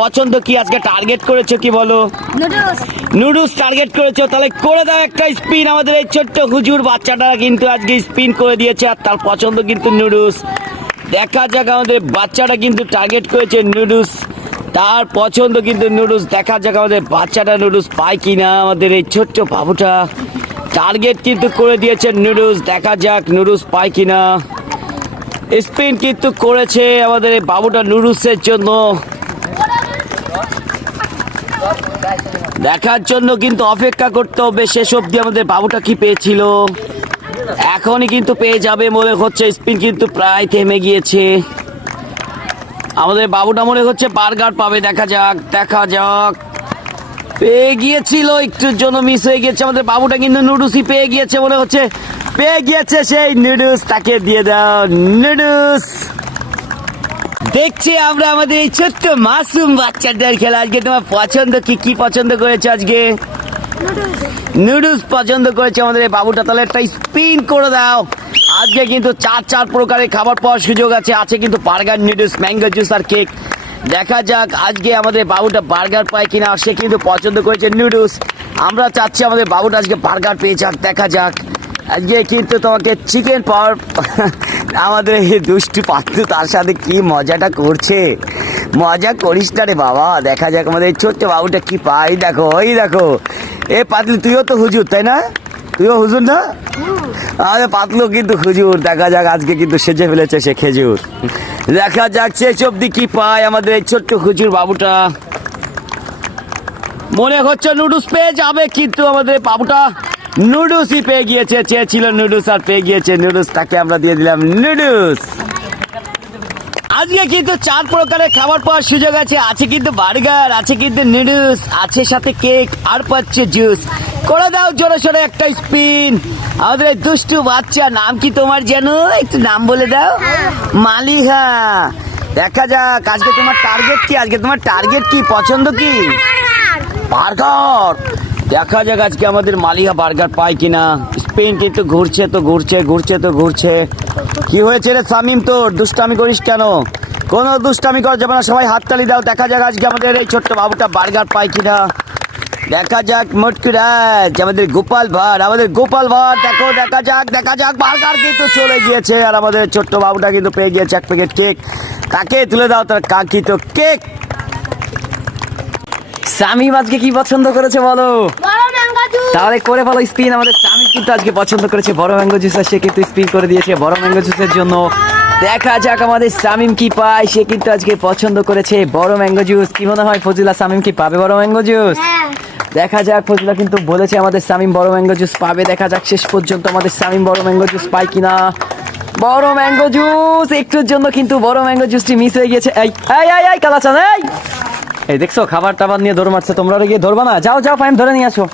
পছন্দ কি? আজকে টার্গেট করেছো কি বলো? নুডলস টার্গেট করেছো, তাহলে করে দাও একটা স্পিন। আমাদের এই ছোট্ট হুজুর বাচ্চাটা কিন্তু আজকে স্পিন করে দিয়েছে, আর তার পছন্দ কিন্তু নুডলস। দেখা যাক, আমাদের বাচ্চাটা কিন্তু টার্গেট করেছে নুডলস, তার পছন্দ কিন্তু নুডলস। দেখা যাক আমাদের বাচ্চাটা নুডলস পায় কিনা। আমাদের এই ছোট্ট বাবুটা টার্গেট কিন্তু করে দিয়েছে নুডলস। দেখা যাক নুডলস পায় কিনা। স্পিন কিন্তু করেছে আমাদের এই বাবুটা নুডলসের জন্য। দেখার জন্য কিন্তু অপেক্ষা করতে হবে শেষ অবধি আমাদের বাবুটা কি পেয়েছিল। এখনই কিন্তু পেয়ে যাবে মনে হচ্ছে। স্পিন কিন্তু প্রায় থেমে গিয়েছে। আমাদের বাবুটা মনে হচ্ছে বার্গার পাবে। দেখা যাক, দেখা যাক। পেয়ে গিয়েছিল, একটুর জন্য মিস হয়ে গেছে। আমাদের বাবুটা কিন্তু নুডলসই পেয়ে গিয়েছে মনে হচ্ছে। পেয়ে গিয়েছে সেই নুডলস, তাকে দিয়ে দাও নুডলস। দেখছি আমরা আমাদের এই ছোট্ট মাসুম বাচ্চাদের খেলা। আজকে তোমার পছন্দ কি? কি পছন্দ করেছে আজকে? নুডলস পছন্দ করেছে আমাদের এই বাবুটা। তাহলে একটা স্পিন করে দাও। আজকে কিন্তু চার প্রকারের খাবার পাওয়ার সুযোগ আছে। আছে কিন্তু বার্গার, নুডলস, ম্যাঙ্গো জুস আর কেক। দেখা যাক আজকে আমাদের বাবুটা বার্গার পায় কিনা। সে কিন্তু পছন্দ করেছে নুডলস। আমরা চাচ্ছি আমাদের বাবুটা আজকে বার্গার পেয়ে যাক। দেখা যাক আজকে কিন্তু তোমাকে চিকেন পাওয়ার। আমাদের এই দুষ্টু পাতলু তার সাথে কি মজাটা করছে। মজা করিস না রে বাবা। দেখা যাক আমাদের এই ছোট্ট বাবুটা কি পাই। দেখো, ওই দেখো, এ পাতলু তুইও তো হুজুর তাই না? তুইও হুজুর না? আমাদের পাতলু কিন্তু হুজুর। দেখা যাক আজকে কিন্তু সেজে ফেলেছে সে খেজুর। দেখা যাক শেষ অব্দি কি পায় আমাদের এই ছোট্ট হুজুর বাবুটা। মনে হচ্ছে নুডলস পেয়ে যাবে, কিন্তু আমাদের বাবুটা নুডলসই পেয়ে গিয়েছে। চেয়েছিল নুডলস আর পেয়ে গিয়েছে নুডলস। তাকে আমরা দিয়ে দিলাম নুডলস। আজকে কিন্তু চার প্রকারের খাবার পাওয়ার সুযোগ আছে। আছে কিন্তু বার্গার, আছে কিন্তু নুডলস, আছে সাথে কেক, আর পাচ্ছে জুস। করে দাও জোরে সোরে একটা স্পিন। আমাদের এই দুষ্টু বাচ্চা, নাম কি তোমার যেন? একটু নাম বলে দাও। মালিহা। দেখা যাক আজকে তোমার টার্গেট কি? আজকে তোমার টার্গেট কি? পছন্দ কি? বার্গার। দেখা যাক আজকে আমাদের মালিহা বার্গার পায় কিনা। স্পিন কিন্তু ঘুরছে তো ঘুরছে, ঘুরছে তো ঘুরছে। কি হয়েছে রে সামিম, তোর দুষ্টামি করিস কেন? কোনো দুষ্টামি করা যাবে না, সবাই হাততালি দাও। দেখা যাক আজকে আমাদের এই ছোট্ট বাবুটা বার্গার পায় কিনা। দেখা যাক মটকুরাজ, আমাদের গোপাল ভাঁড়, আমাদের গোপাল ভাঁড়। দেখো, দেখা যাক, দেখা যাক। বার্গার কিন্তু চলে গিয়েছে, আর আমাদের ছোট্ট বাবুটা কিন্তু পেয়ে গিয়েছে এক প্যাকেট কেক। তাকে তুলে দাও তার কাঙ্ক্ষিত কেক। সামিম আজকে কি পছন্দ করেছে বলো? তাহলে করে ফেলো স্পিন। আমাদের সামিম কিন্তু আজকে পছন্দ করেছে বড় ম্যাঙ্গো জুস, আর সে কিন্তু স্পিন করে দিয়েছে বড় ম্যাঙ্গো জুসের জন্য। দেখা যাক আমাদের সামিম কি পায়। সে কিন্তু আজকে পছন্দ করেছে বড় ম্যাঙ্গো জুস। কি মনে হয় ফজিলা, সামিম কি পাবে বড় ম্যাঙ্গো জুস? দেখা যাক, ফজিলা কিন্তু বলেছে আমাদের সামিম বড় ম্যাঙ্গো জুস পাবে। দেখা যাক শেষ পর্যন্ত আমাদের সামিম বড় ম্যাঙ্গো জুস পায় কিনা। বড় ম্যাঙ্গো জুস, একটুর জন্য কিন্তু বড় ম্যাঙ্গো জুসটি মিস হয়ে গেছে। এই কালাচান, এই দেখছো খাবার টাবার নিয়ে দৌড় মারছে। তোমরা গিয়ে ধরবা না? যাও যাও, ফাইম ধরে নিয়ে আসো।